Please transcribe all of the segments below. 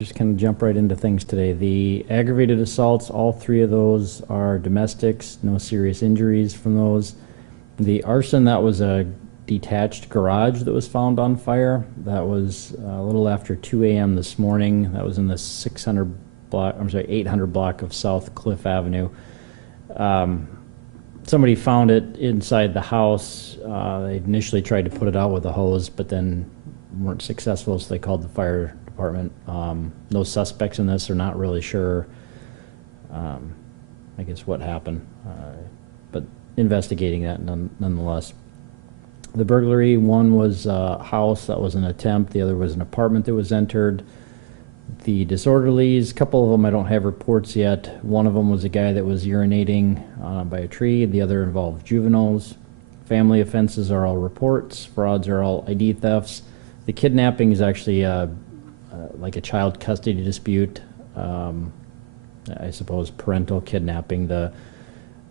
Just kind of jump right into things today. The aggravated assaults, all three of those are domestics, no serious injuries from those. The arson, that was a detached garage that was found on fire. That was a little after 2 a.m. this morning. That was in the 800 block of South Cliff Avenue. Somebody found it inside the house. They initially tried to put it out with a hose, but then weren't successful, so they called the fire department. No suspects in this. They're not really sure, I guess, what happened, but investigating that nonetheless. The burglary, one was a house that was an attempt. The other was an apartment that was entered. The disorderlies, a couple of them I don't have reports yet. One of them was a guy that was urinating by a tree. The other involved juveniles. Family offenses are all reports. Frauds are all ID thefts. The kidnapping is actually like a child custody dispute. I suppose parental kidnapping. The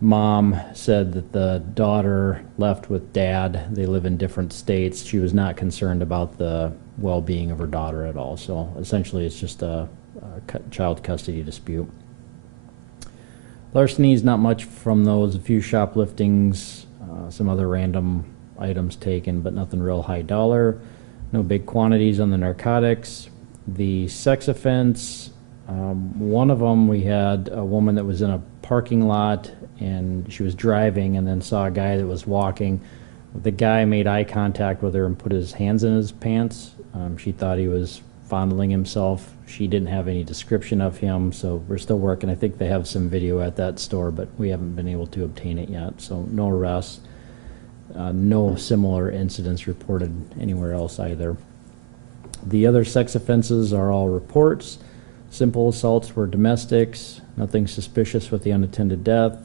mom said that the daughter left with dad. They live in different states. She was not concerned about the well-being of her daughter at all. So essentially it's just a child custody dispute. Larcenies, not much from those. A few shopliftings, some other random items taken, but nothing real high dollar. No big quantities on the narcotics. The sex offense, one of them, we had a woman that was in a parking lot and she was driving and then saw a guy that was walking. The guy made eye contact with her and put his hands in his pants. She thought he was fondling himself. She didn't have any description of him, so we're still working. I think they have some video at that store, but we haven't been able to obtain it yet, so no arrests. No similar incidents reported anywhere else either. The other sex offenses are all reports. Simple assaults were domestics, nothing suspicious with the unattended death.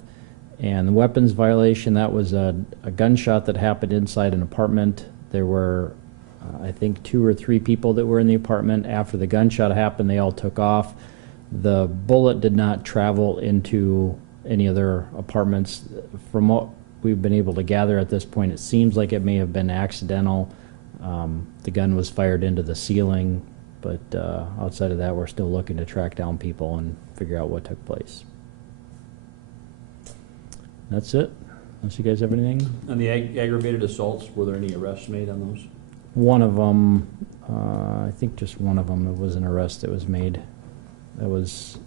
And the weapons violation, that was a gunshot that happened inside an apartment. There were, I think, 2 or 3 people that were in the apartment. After the gunshot happened, they all took off. The bullet did not travel into any other apartments. From what we've been able to gather at this point, it seems like it may have been accidental. The gun was fired into the ceiling, but outside of that, we're still looking to track down people and figure out what took place. That's it. Unless you guys have anything? On the aggravated assaults, were there any arrests made on those? One of them, I think just one of them, there was an arrest that was made. That was,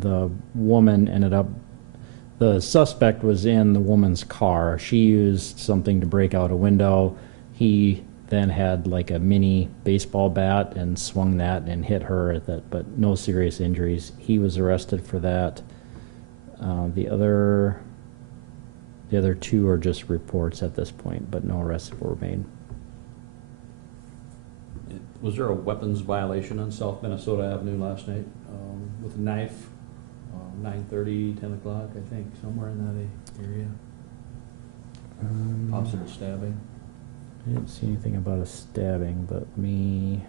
the woman ended up, the suspect was in the woman's car. She used something to break out a window. He then had like a mini baseball bat and swung that and hit her at that, but no serious injuries. He was arrested for that. The other 2 are just reports at this point, but no arrests were made. Was there a weapons violation on South Minnesota Avenue last night with a knife? 9:30, 10 o'clock, I think, somewhere in that area. Possible stabbing. I didn't see anything about a stabbing, but me.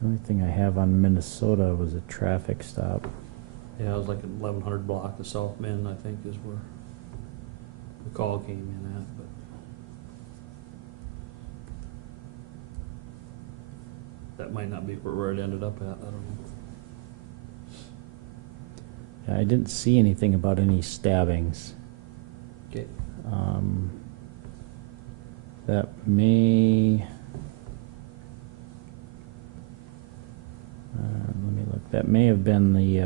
The only thing I have on Minnesota was a traffic stop. Yeah, it was like 1100 block of South Min, I think, is where the call came in at. But that might not be where it ended up at. I don't know. I didn't see anything about any stabbings. Okay. That may. Let me look. That may have been the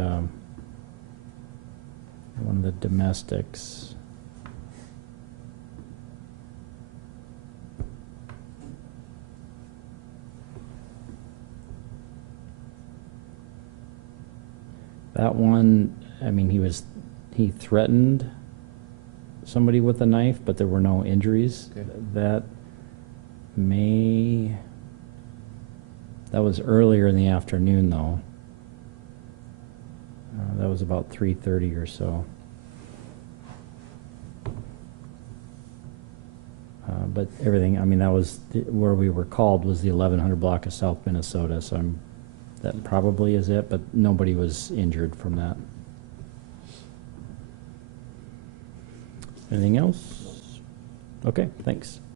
one of the domestics. That one, I mean, he threatened somebody with a knife, but there were no injuries. Okay. That was earlier in the afternoon, though. That was about 3:30 or so. But everything, I mean, that was where we were called was the 1100 block of South Minnesota, so that probably is it, but nobody was injured from that. Anything else? Okay, thanks.